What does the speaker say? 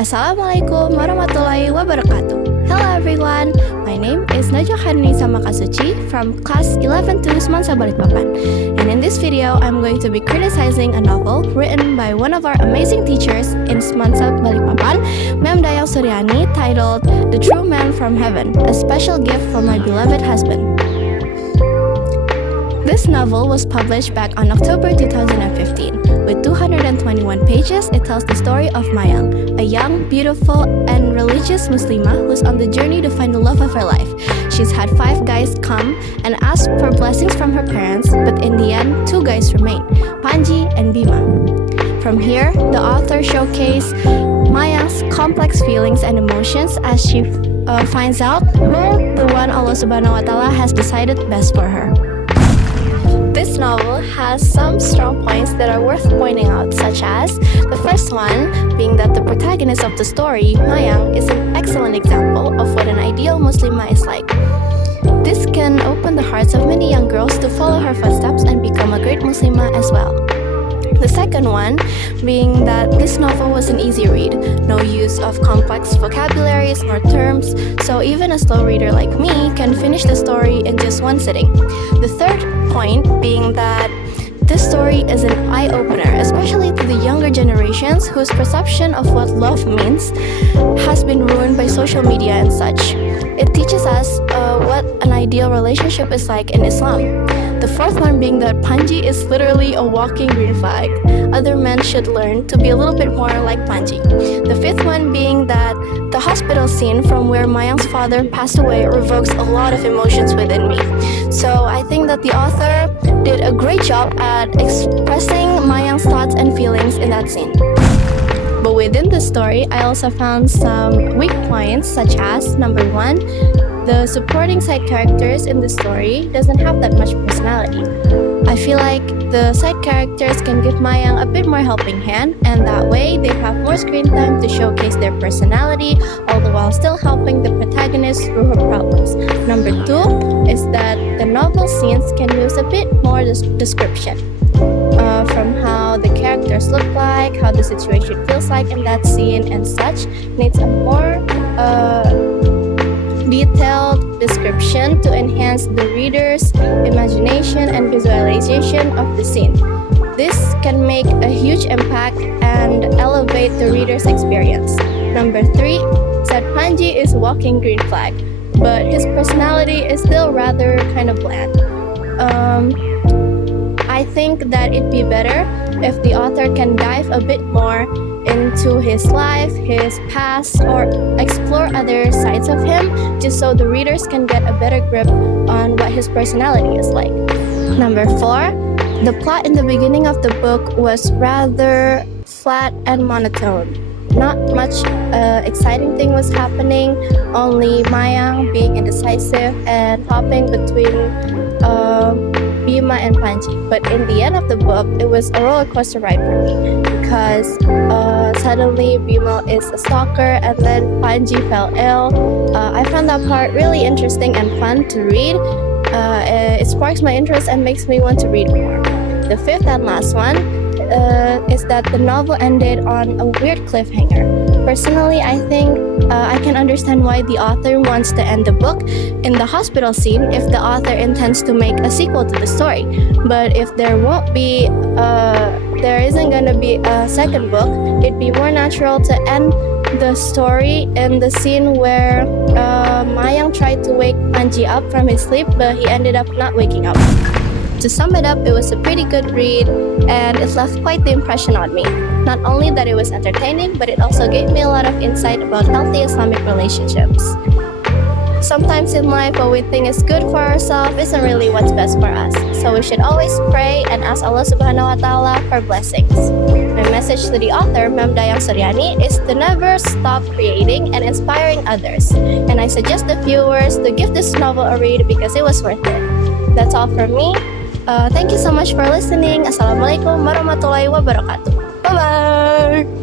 Assalamualaikum warahmatullahi wabarakatuh. Hello everyone, my name is Najwa Khairunnisa Makasuci from class 11 to SMANSA Balikpapan. And in this video, I'm going to be criticizing a novel written by one of our amazing teachers in SMANSA Balikpapan, Dayang Suriani, titled The True Man from Heaven, a special gift for my beloved husband. This novel was published back on October 2015. With 221 pages, it tells the story of Mayang, a young, beautiful, and religious muslimah who's on the journey to find the love of her life. She's had 5 guys come and ask for blessings from her parents, but in the end, 2 guys remain, Panji and Bima. From here, the author showcased Mayang's complex feelings and emotions as she finds out who the one Allah SWT has decided best for her. This novel has some strong points that are worth pointing out, such as the first one being that the protagonist of the story, Mayang, is an excellent example of what an ideal muslimah is like. This can open the hearts of many young girls to follow her footsteps and become a great muslimah as well. The second one being that this novel was an easy read, no use of complex vocabularies or terms, so even a slow reader like me can finish the story in just one sitting. The third point being that this story is an eye-opener, especially to the younger generations whose perception of what love means has been ruined by social media and such. It teaches us what an ideal relationship is like in Islam. The fourth one being that Panji is literally a walking green flag. Other men should learn to be a little bit more like Panji. The fifth one being that the hospital scene from where Mayang's father passed away revokes a lot of emotions within me. So I think that the author did a great job at expressing Mayang's thoughts and feelings in that scene. But within the story, I also found some weak points, such as number 1, the supporting side characters in the story doesn't have that much personality. I feel like the side characters can give Mayang a bit more helping hand, and that way they have more screen time to showcase their personality, all the while still helping the protagonist through her problems. Number 2 is that the novel scenes can use a bit more description. From how the characters look like, how the situation feels like in that scene and such, needs a more detailed description to enhance the reader's imagination and visualization of the scene. This can make a huge impact and elevate the reader's experience. Number 3 said Panji is walking green flag, but his personality is still rather kind of bland. I think that it'd be better if the author can dive a bit more into his life, his past, or explore other sides of him, just so the readers can get a better grip on what his personality is like. Number 4, the plot in the beginning of the book was rather flat and monotone. Not much exciting thing was happening, only Mayang being indecisive and hopping between Bima and Panji. But in the end of the book, it was a roller coaster ride for me, because suddenly Bima is a stalker and then Panji fell ill. I found that part really interesting and fun to read. It sparks my interest and makes me want to read more. The fifth and last one is that the novel ended on a weird cliffhanger. Personally, I think I can understand why the author wants to end the book in the hospital scene if the author intends to make a sequel to the story. But if there isn't gonna be a second book, it'd be more natural to end the story in the scene where Mayang tried to wake Panji up from his sleep, but he ended up not waking up. To sum it up, it was a pretty good read, and it left quite the impression on me. Not only that it was entertaining, but it also gave me a lot of insight about healthy Islamic relationships. Sometimes in life, what we think is good for ourselves isn't really what's best for us. So we should always pray and ask Allah SWT for blessings. My message to the author, Dayang Suriani, is to never stop creating and inspiring others. And I suggest the viewers to give this novel a read because it was worth it. That's all from me. Thank you so much for listening. Assalamualaikum warahmatullahi wabarakatuh. Bye-bye!